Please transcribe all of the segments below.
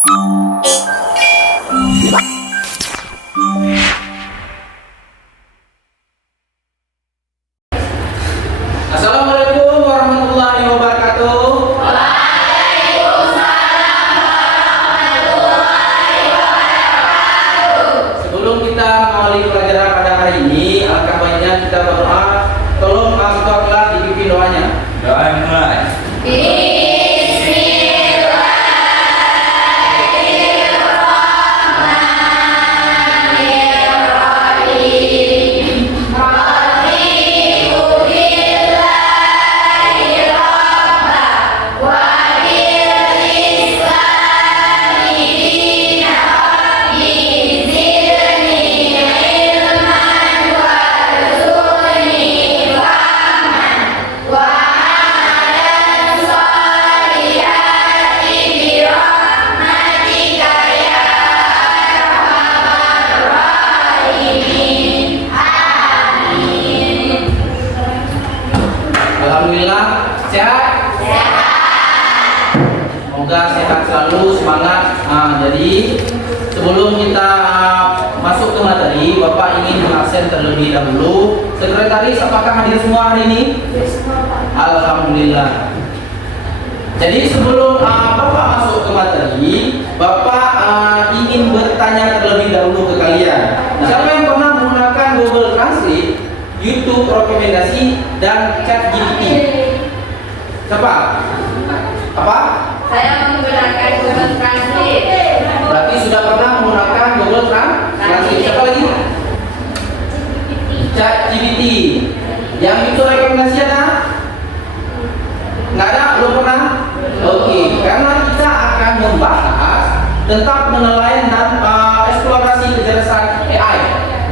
Assalamualaikum warahmatullahi wabarakatuh. Sebelum kita mengawali pelajaran pada hari ini, alangkah baiknya kita berdoa. Tolong mahasiswa kelas dipimpin doanya. Doa dimulai. Alhamdulillah sehat. Semoga sehat selalu, semangat. Jadi sebelum kita masuk ke materi, Bapak ingin mengabsen terlebih dahulu. Sekretaris, apakah hadir semua hari ini? Alhamdulillah. Jadi sebelum Bapak masuk ke materi, Bapak ingin bertanya terlebih dahulu ke kalian. Siapa yang pernah menggunakan Google Translate, YouTube rekomendasi, dan ChatGPT? Siapa? Apa? Saya menggunakan Google Translate. Berarti sudah pernah menggunakan Google Translate. Siapa lagi? ChatGPT. Yang itu rekomendasi ada? Nggak ada? Belum pernah? Oke, karena kita akan membahas tentang penilaian dan eksplorasi kecerdasan AI.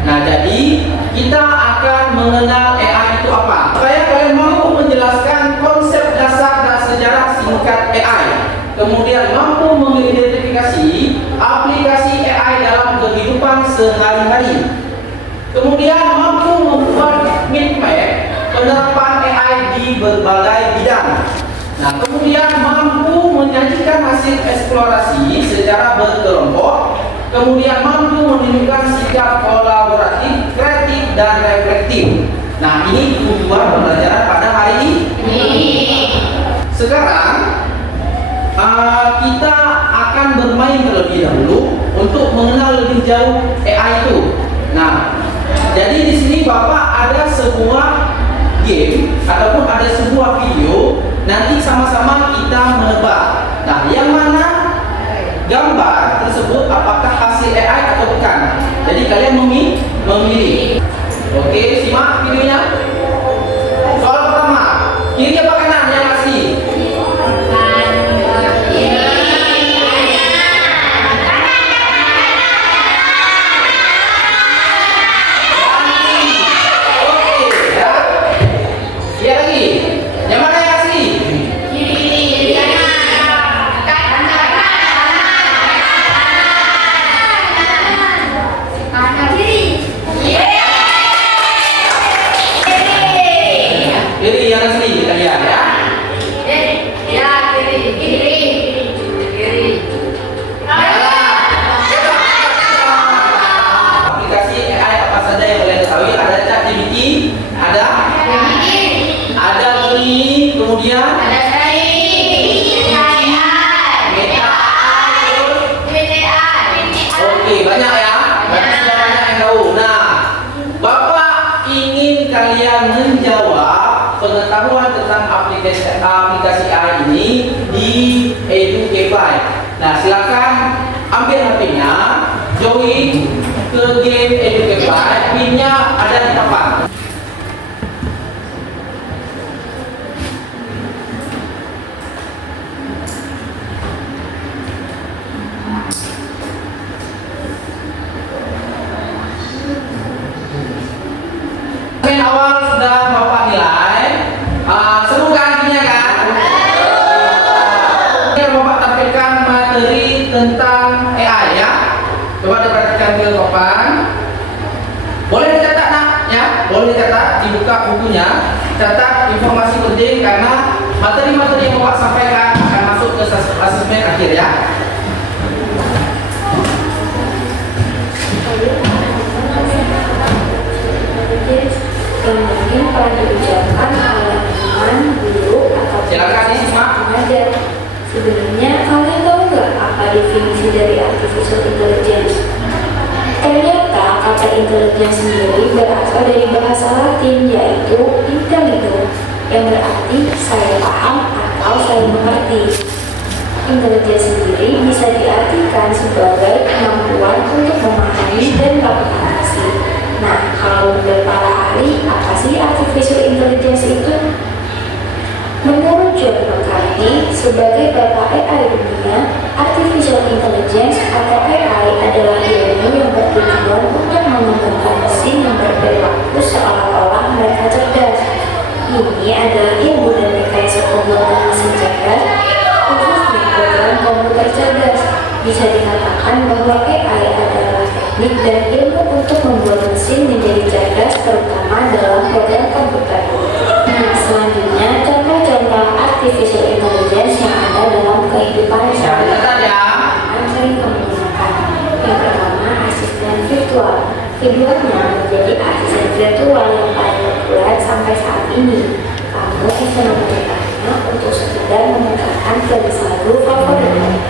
Nah, jadi kita akan mengenal AI itu apa. Supaya kalian mampu menjelaskan konsep dasar dan sejarah singkat AI, kemudian mampu mengidentifikasi aplikasi AI dalam kehidupan sehari-hari, kemudian mampu membuat mindmap penerapan AI di berbagai bidang. Nah, kemudian mampu menyajikan hasil eksplorasi secara berkelompok, kemudian mampu menunjukkan sikap kolaboratif, kreatif, dan reflektif. Nah, ini tujuan pembelajaran pada hari ini. Sekarang kita akan bermain terlebih dahulu untuk mengenal lebih jauh AI itu. Nah, jadi di sini Bapak ada sebuah game ataupun ada sebuah video. Nanti sama-sama kita menebak. Nah, yang mana gambar tersebut apakah hasil AI atau bukan. Jadi kalian memilih. Oke, simak videonya. Soal pertama, kiri apa kanan yang ngasih? Oke, ya. Lihat lagi. Yang mana yang ngasih? Kiri yang asli kita lihat ya. Aplikasi AI apa saja yang kalian ketahui? Ada ChatGPT, ada Gemini, kemudian Meta. Oke, banyak ya. Berarti sudah banyak yang tahu. Nah, Bapak ingin kalian menjawab pengetahuan tentang aplikasi AI ini di EduCampfly. Nah, silakan ambil HP-nya, join ke game EduCampfly. Pin-nya ada di papan. Segmen awal sudah Bapak nilai. Seru kan artinya kan? Ini Bapak tampilkan materi tentang AI ya. Coba diperhatikan ke papan. Boleh dicatat nak ya, boleh dicatat, dibuka bukunya, catat informasi penting karena materi-materi yang Bapak sampaikan akan masuk ke asesmen akhir ya. akan diucapkan oleh teman, guru, atau Silakan, Isma. pengajar. Sebenarnya kalian tahu nggak apa definisi dari artificial intelligence? Ternyata kata intelligence sendiri berasal dari bahasa Latin yaitu intelligo, yang berarti saya paham atau saya mengerti. Intelligence sendiri bisa diartikan sebagai kemampuan untuk memahami dan melakukan aksi. Nah, kalau menurut para ahli, apa sih artificial intelligence itu? Menurut John McCarthy, sebagai bapak AI dunia, artificial intelligence atau AI adalah ilmu yang bertujuan untuk mengembangkan mesin yang berperilaku seolah-olah mereka cerdas. Ini adalah ilmu dan rekayasa pembuatan mesin cerdas, khususnya program komputer cerdas. Bisa dikatakan bahwa AI adalah teknik dan ilmu untuk membuat mesin menjadi cerdas, terutama dalam program komputer. Nah, selanjutnya contoh-contoh artificial intelligence yang ada dalam kehidupan sehari-hari yang sering kami gunakan. Yang pertama, asisten virtual. Keduanya menjadi asisten virtual yang paling populer sampai saat ini. Kamu bisa menggunakannya untuk sekedar menekankan playlist lagu favorit.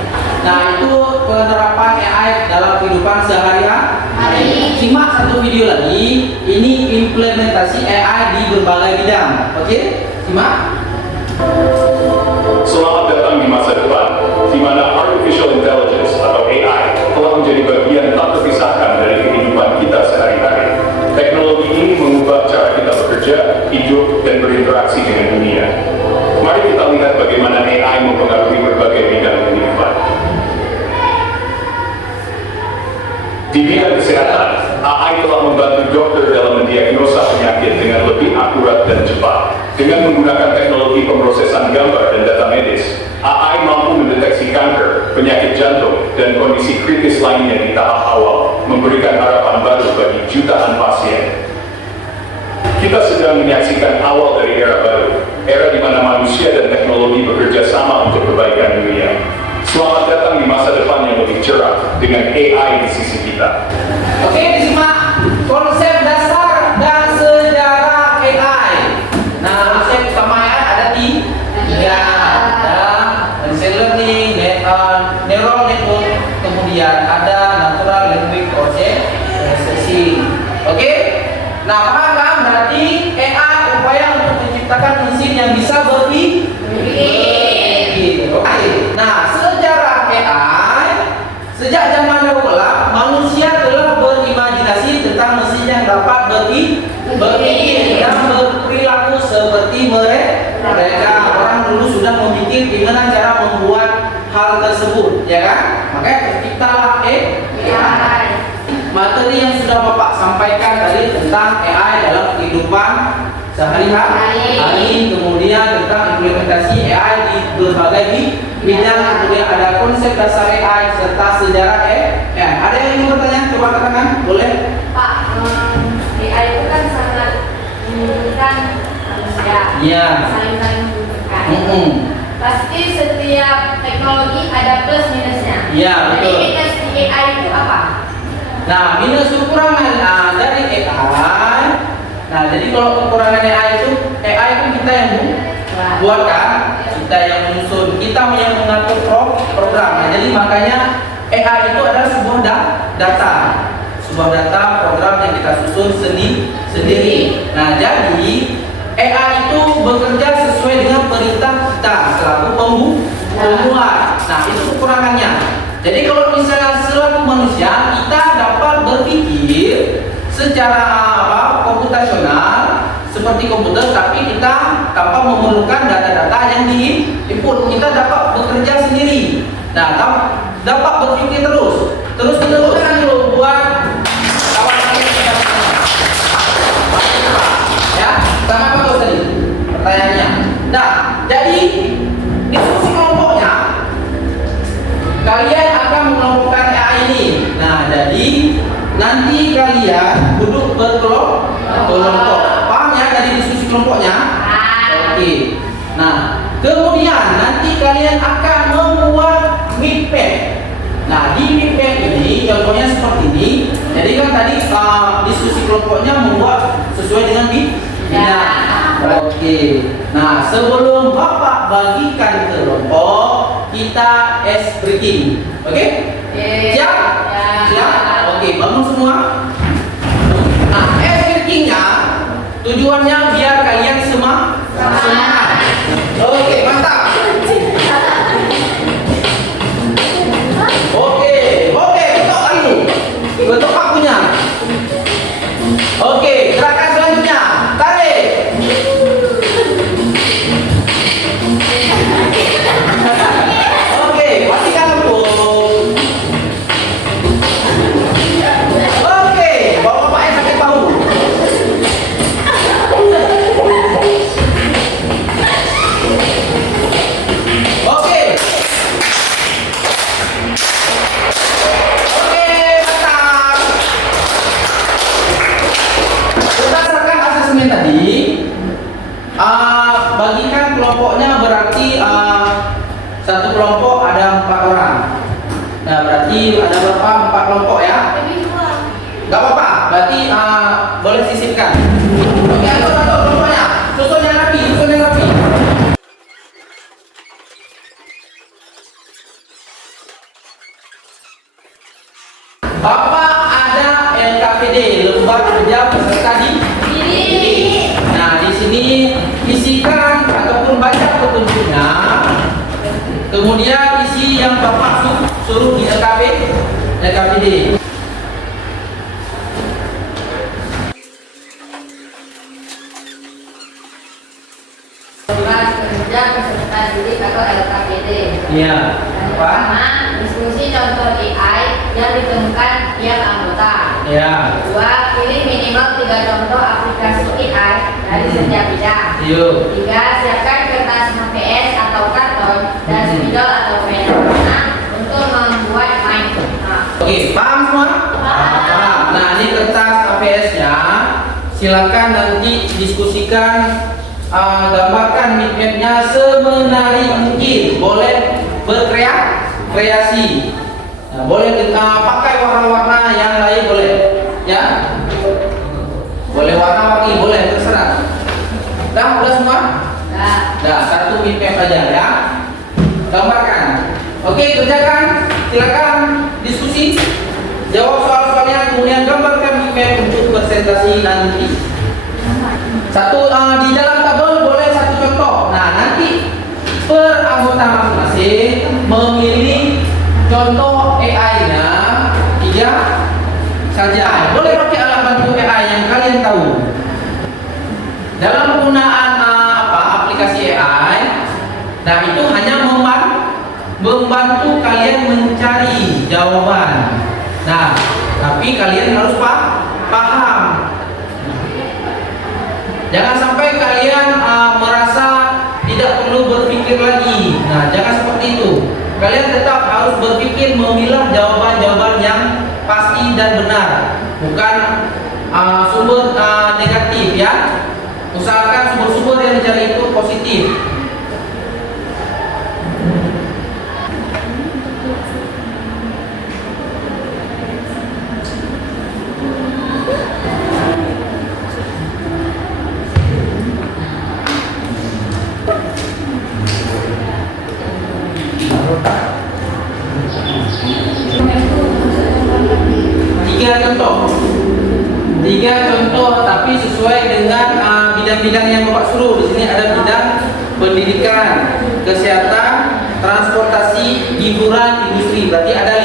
Nah, itu penerapan AI dalam kehidupan sehari-hari. Simak satu video lagi. Ini implementasi AI di berbagai bidang. Oke? Simak. Selamat datang di masa depan, di mana artificial intelligence atau AI telah menjadi bagian tak terpisahkan dari kehidupan kita sehari-hari. Teknologi ini mengubah cara kita bekerja, hidup, dan berinteraksi dengan dunia. Mari kita lihat bagaimana AI mempengaruhi berbagai bidang kehidupan. Di bidang kesehatan, AI telah membantu dokter dalam mendiagnosa penyakit dengan lebih akurat dan cepat. Dengan menggunakan teknologi pemrosesan gambar dan data medis, AI mampu mendeteksi kanker, penyakit jantung, dan kondisi kritis lainnya di tahap awal, memberikan harapan baru bagi jutaan pasien. Kita sedang menyaksikan awal dari era baru, era di mana manusia dan teknologi bekerja sama untuk kebaikan dunia. Selamat datang di masa depan yang lebih cerah dengan AI di sisi kita. Oke, disimak konsep dasar dan sejarah AI. Nah, konsep utama AI ada tiga. Ada machine learning, neural network, kemudian ada natural language processing. Oke? Nah, paham kan? Berarti AI upaya untuk menciptakan mesin yang bisa berpikir. Oke. Nah, sejarah AI, sejak zaman dahulu manusia telah berimajinasi tentang mesin yang dapat berpikir dan berperilaku seperti mereka. Orang dulu sudah memikir gimana cara membuat hal tersebut, ya kan? Makanya terciptalah AI. Materi yang sudah Bapak sampaikan tadi tentang AI dalam kehidupan sehari-hari, kemudian tentang implementasi AI di berbagai bidang, kemudian ada konsep dasar AI serta sejarah AI. Ada yang ingin bertanya? Coba katakan, boleh? Pak, AI itu kan sangat membutuhkan manusia. Iya. Saling membutuhkan. Pasti setiap teknologi ada plus minusnya. Iya, betul. Jadi minus di AI itu apa? Nah, minus kekurangan dari AI. Nah, jadi kalau kekurangan AI itu kita yang buatkan, kita yang menyusun, kita yang mengatur program. Nah, jadi makanya AI itu adalah sebuah data program yang kita susun sendiri. Nah, jadi AI itu bekerja sesuai dengan perintah kita selaku pembuat. Nah, itu kekurangannya. Jadi kalau misalnya selaku manusia kita dapat berpikir secara komputasional seperti komputer, tapi kita tanpa memerlukan data-data yang diinput, kita dapat bekerja sendiri. Nah, dapat berpikir terus kan dulu buat kawan-kawan kita. Ya, sama apa tadi pertanyaannya. Nah, jadi diskusi kelompoknya kalian akan mengelompokkan AI ini. Nah, jadi nanti kalian duduk berkelompok. Paham ya dari diskusi kelompoknya? Oke. Nah, kemudian nanti kalian akan membuat map. Nah, di map ini contohnya seperti ini. Jadi kan tadi diskusi kelompoknya membuat sesuai dengan bidang. Oke. Nah, sebelum Bapak bagikan kelompok, kita ice breaking. Oke? Siap? Siap? Oke, bangun semua. Nah, ice breakingnya tujuannya biar kalian semangat. Oke, mantap. Oke, bentuk lagi. Bentuk pakunya. Oke, gerakan selanjutnya. Tarik. Oke, matikan lampu. Oke, bapak-bapak yang sakit bahu. Oke. Oke, mantap. Berdasarkan asesmen tadi, bagikan kelompoknya berarti satu kelompok ada 4 orang. Nah, berarti ada berapa? 4 kelompok ya? Gak apa-apa, berarti boleh sisipkan. Oke, atur kelompoknya. Susun yang rapi. Bapak ada LKPD, lembar kerja peserta didik. Nah, di sini isikan ataupun baca petunjuknya. Kemudian isi yang Bapak suruh di LKPD. Lembar kerja peserta didik atau LKPD. Iya. Yang pertama, diskusi contoh AI yang ditemukan tiap anggota. Ya. Kedua, pilih minimal 3 contoh aplikasi AI dari setiap bidang. Yuk. 3, siapkan kertas HVS atau karton dan spidol atau pena warna untuk membuat main. Oke, paham semua? Paham. Nah, ini kertas APS-nya. Silakan nanti diskusikan, gambarkan map-nya semenarik mungkin. Boleh berkreasi. Nah, boleh kita pakai warna-warna yang lain boleh, ya. Boleh warna-warni, boleh terserah. Udah semua? Dah, satu map aja ya. Gambarkan. Oke, kerjakan. Silakan diskusi. Jawab soal-soalnya, kemudian gambarkan map untuk presentasi nanti. Satu di dalam tabel boleh satu contoh. Nah, nanti per anggota masing-masing memilih contoh AI-nya 3 saja. Boleh pakai alat bantu AI yang kalian tahu. Dalam penggunaan aplikasi AI, nah itu hanya membantu kalian mencari jawaban. Nah, tapi kalian harus paham. Jangan sampai kalian merasa tidak perlu berpikir lagi. Nah, jangan seperti itu. Kalian tetap harus berpikir memilah jawaban-jawaban yang pasti dan benar, bukan sumber negatif ya. Usahakan sumber-sumber yang dicari itu positif. Tiga contoh, tapi sesuai dengan bidang-bidang yang Bapak suruh. Di sini ada bidang pendidikan, kesehatan, transportasi, hiburan, industri. Berarti ada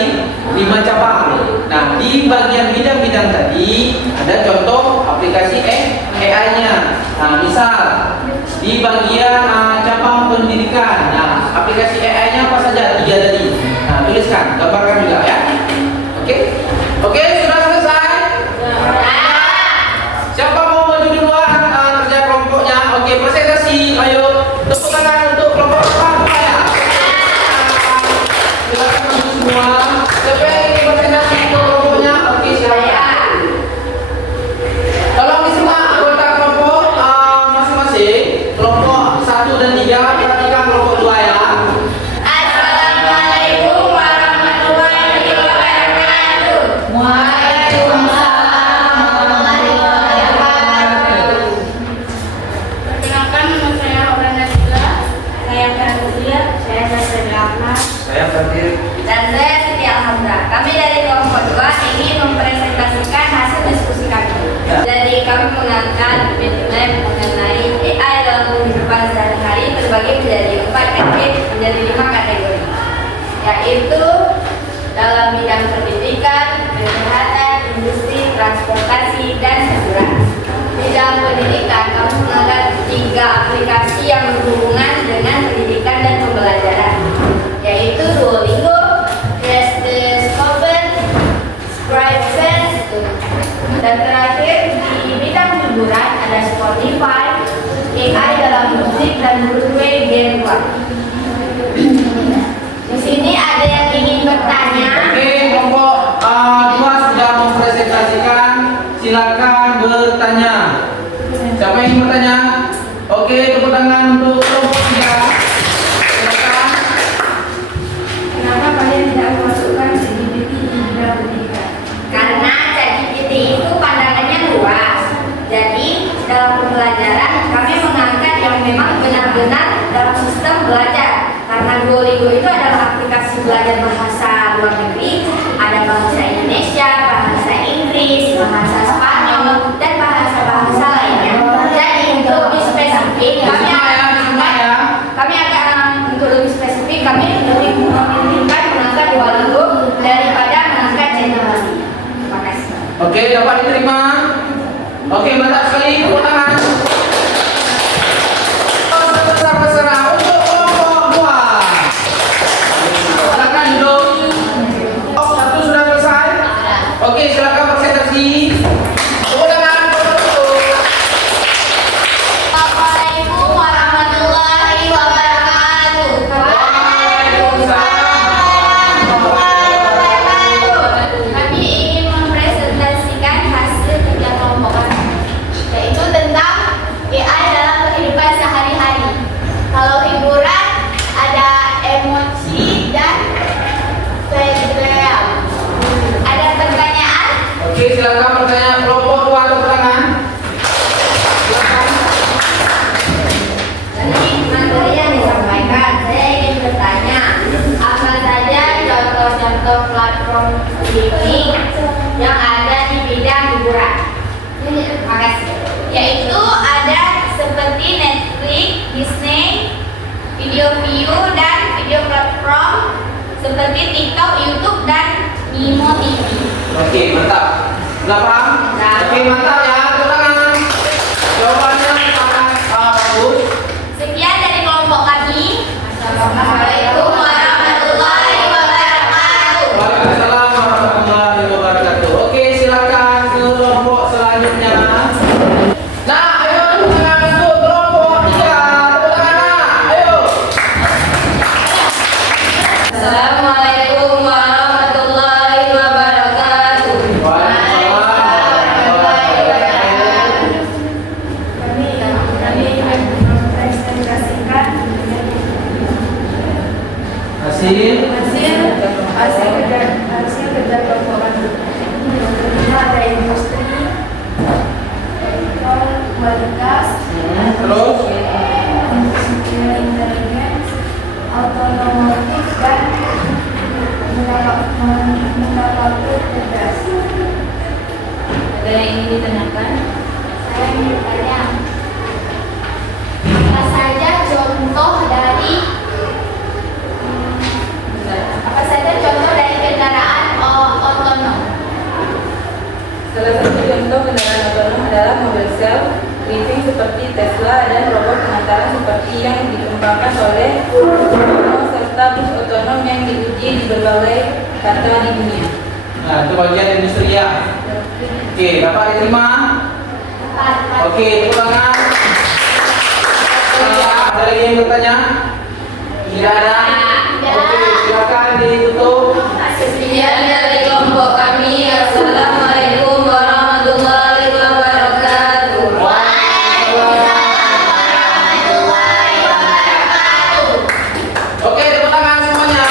5 cabang. Nah, di bagian bidang-bidang tadi ada contoh aplikasi AI-nya. Nah, misal di bagian cabang pendidikan. Nah, aplikasi AI-nya apa saja? 3 tadi. Nah, tuliskan, gambarkan juga ya. Oke, sudah selesai? Siapa mau maju duluan kerja kelompoknya? Oke, presentasi. Ayo, tepuk tangan untuk kelompok pertama ya. Silakan maju semua. Siapa yang ingin presentasi untuk kelompoknya? Oke, silakan. Tolong disimak anggota kelompok masing-masing. Kelompok 1 dan 3, perhatikan kelompok 2 ya. Assalamualaikum warahmatullahi wabarakatuh. kami dari kelompok 2 ingin mempresentasikan hasil diskusi kami. Jadi kami mengangkat mengenai AI dalam kehidupan sehari-hari terbagi menjadi 4 menjadi 5 kategori, yaitu dalam bidang pendidikan, kesehatan, industri, transportasi, dan hiburan. Di dalam pendidikan, kami mengangkat 3 aplikasi yang berhubungan dengan pendidikan dan pembelajaran, yaitu Duolingo, dan terakhir di bidang hiburan ada Spotify, AI dalam musik, dan Broadway Game One. Di sini ada yang ingin bertanya. Oke, kelompok 2 sudah mempresentasikan. Silakan bertanya. Siapa yang ingin bertanya? Oke, tepuk tangan untuk kelompok 3. Silakan. Kenapa kalian tidak memasukkan ChatGPT di bidang pendidikan? Karena ChatGPT itu pandangannya luas. Jadi dalam pembelajaran kami mengangkat yang memang benar-benar dalam sistem belajar. Karena Duolingo itu adalah aplikasi belajar bahasa luar negeri, ada bahasa Indonesia, bahasa Inggris, bahasa Spanyol, dan bahasa-bahasa lainnya. Jadi untuk lebih spesifik kami akan untuk lebih spesifik kami lebih memilihkan mengangkat Duolingo daripada mengangkat ChatGPT. Terima kasih. Oke, dapat diterima. Oke, mantap sekali. Tepuk tangan. Besar-besar untuk kelompok 2. Silakan duduk. Oh, 1 sudah selesai. Oke, silakan presentasi. Tepuk tangan. Assalamualaikum warahmatullahi wabarakatuh. Kami ingin mempresentasikan hasil kerja kelompok kami, yaitu tentang AI dalam kehidupan sehari-hari. Kalau hiburan ada emoji dan playground. Ada pertanyaan? Oke, silakan bertanya kelompok 2 tepuk tangan. Silakan. Tadi materi yang disampaikan, saya ingin bertanya, apa saja contoh-contoh platform streaming yang ada di bidang hiburan? Terima kasih. Yaitu ada seperti Netflix, Disney, Video View, dan video platform seperti TikTok, YouTube, dan Nimo TV. Oke, mantap. Sudah paham? Nah. Oke, mantap ya. Tepuk tangan. Jawabannya sangat bagus. Sekian dari kelompok kami. Assalamualaikum warahmatullahi wabarakatuh. Waalaikumsalam warahmatullahi wabarakatuh. Oke, silakan ke kelompok selanjutnya. Nah, ayo tepuk tangan untuk kelompok 3. Tepuk tangan, nah. Ayo. Assalamualaikum warahmatullahi wabarakatuh. Waalaikumsalam warahmatullahi wabarakatuh. Kami mempresentasikan hasil kerja kelompok kami. Pertama ada industri, kualitas, Terus? artificial intelligence, otomotif, dan manufaktur cerdas. Ada yang ingin ditanyakan? Saya ingin bertanya, apa saja contoh dari kendaraan otonom? Salah satu contoh kendaraan otonom adalah mobil self-driving seperti Tesla dan robot pengantaran seperti yang dikembangkan oleh Waymo serta bus otonom yang diuji di berbagai kota di dunia. Nah, itu bagian industri ya. Oke, dapat diterima? Oke, tepuk tangan. Ada lagi yang bertanya? Tidak ada? Oke, silakan ditutup. Sekian dari kelompok kami. Assalamualaikum warahmatullahi wabarakatuh. Oke, tepuk tangan semuanya.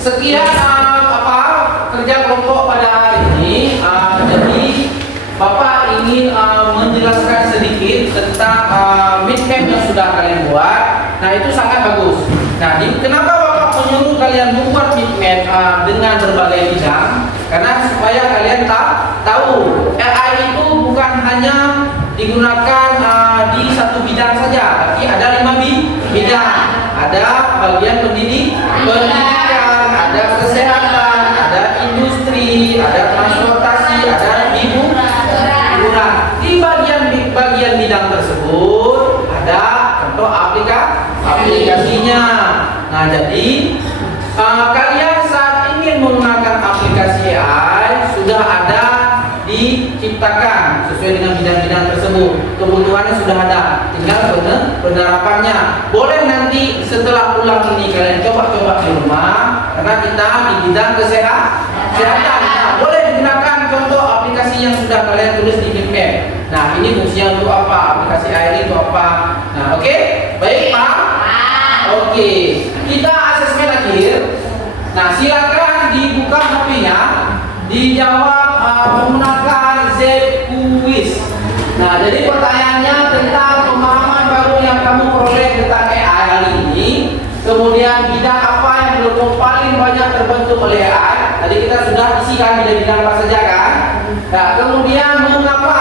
Sekian kerja kelompok pada hari ini. Jadi Bapak ingin menjelaskan sedikit tentang midcamp yang sudah kalian buat. Nah, itu sangat bagus. Nah, kenapa Bapak menyuruh kalian membuat fitment dengan berbagai bidang karena supaya kalian tahu AI itu bukan hanya digunakan di satu bidang saja, tapi ada 5 bidang. Ada bagian pendidikan, ada kesehatan, ada industri, ada transportasi, ada hiburan. Di bagian bidang tersebut ada contoh aplikasinya. Nah, jadi kalian saat ingin menggunakan aplikasi AI sudah ada diciptakan sesuai dengan bidang-bidang tersebut. Kebutuhannya sudah ada, tinggal penerapannya. Boleh nanti setelah pulang ini kalian coba-coba di rumah karena kita di bidang kesehatan. Nah, boleh digunakan contoh aplikasi yang sudah kalian tulis di Fitment. Nah, ini fungsinya untuk apa? Aplikasi AI itu apa? Nah, oke? Baik, Pak? Oke. Kita asesmen akhir. Nah, silakan dibuka HP-nya, dijawab menggunakan Z quiz. Nah, jadi pertanyaannya tentang pemahaman baru yang kamu peroleh tentang AI hari ini. Kemudian bidang apa yang paling banyak terbentuk oleh AI? Tadi kita sudah isikan bidang-bidang apa saja kan? Nah, kemudian mengapa?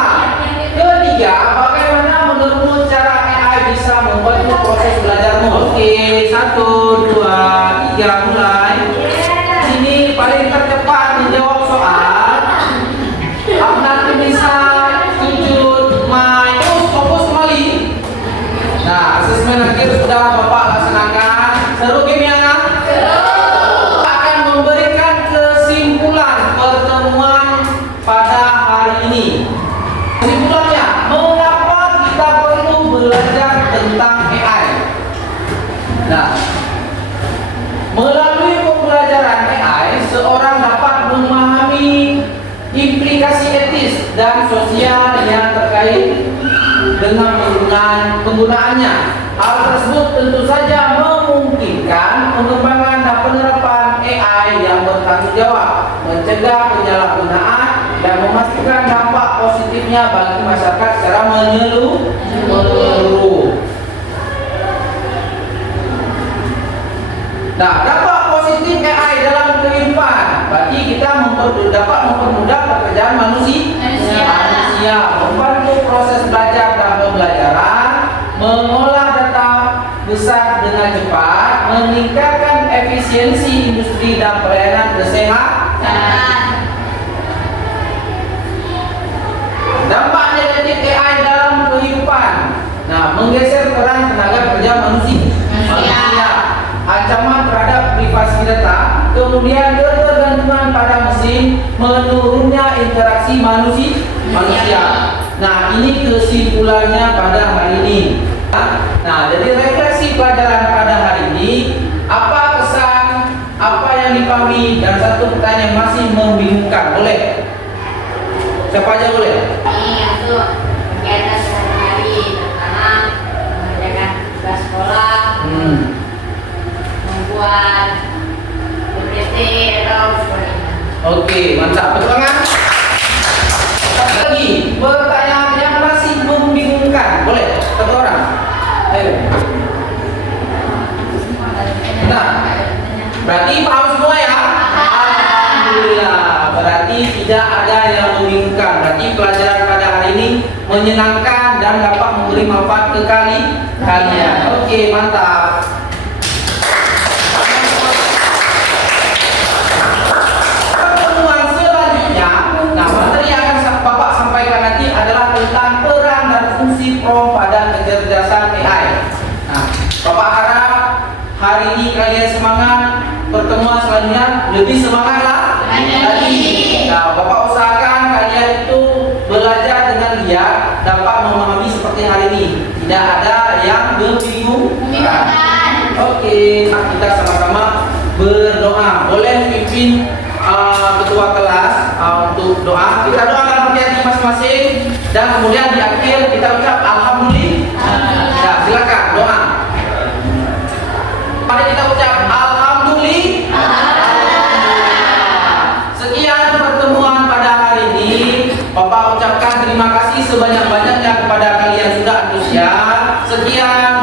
Ketiga, bagaimana menurutmu cara AI bisa membantu proses belajarmu? Oke, 1, 2, 3, mulai. Sini paling tercepat menjawab soal. Abnal bisa sujud, main, fokus kembali. Nah, asesmen akhir sudah Bapak laksanakan. Seru gamenya? Akan memberikan kesimpulan pertemuan pada hari ini. Kesimpulannya, mengapa kita perlu belajar tentang AI? Nah, melalui pembelajaran AI, seorang dapat memahami implikasi etis dan sosial yang terkait dengan penggunaannya. Hal tersebut tentu saja memungkinkan pengembangan dan penerapan AI yang bertanggung jawab, mencegah penyalahgunaan dan memastikan dampak positifnya bagi masyarakat secara menyeluruh. Nah, dampak positif AI dalam kehidupan, berarti kita dapat mempermudah pekerjaan manusia, membantu proses belajar dan pembelajaran, mengolah data besar dengan cepat, meningkatkan efisiensi industri dan pelayanan kesehatan. Dampak negatif AI dalam kehidupan. Nah, menggeser peran tenaga kerja manusia, ancaman terhadap privasi data, kemudian ketergantungan pada mesin, menurunnya interaksi manusia. Nah, ini kesimpulannya pada hari ini. Nah, jadi refleksi pelajaran pada hari ini, apa kesan, apa yang dipahami, dan satu pertanyaan yang masih membingungkan. Boleh? Siapa aja boleh? Ini untuk kegiatan sehari-hari, pertama mengerjakan tugas sekolah, membuat PPT atau sebagainya. Oke, mantap. Tepuk tangan. Satu lagi, pertanyaan yang masih membingungkan. Boleh? Satu orang. Ayo. Nah, berarti paham semua ya? Alhamdulillah. Berarti tidak ada yang membingungkan. Berarti pelajaran pada hari ini menyenangkan dan dapat memberi manfaat ke kalian. Oke, mantap. Pertemuan selanjutnya, nah materi yang akan Bapak sampaikan nanti adalah tentang peran dan fungsi prompt pada kecerdasan AI. Nah, Bapak harap hari ini kalian semangat. Pertemuan selanjutnya lebih semangat lagi. Nah, Bapak usahakan kalian itu belajar dengan giat, dapat memahami seperti hari ini. Tidak ada yang membingungkan. Oke, kita sama-sama berdoa. Boleh pimpin ketua kelas untuk doa. Kita doakan hati-hati masing-masing dan kemudian di akhir kita ucap alhamdulillah. Ya, silakan doa. Mari kita ucap alhamdulillah. Sekian pertemuan pada hari ini. Bapak ucapkan terima kasih sebanyak-banyaknya kepada kalian sudah antusias. Sekian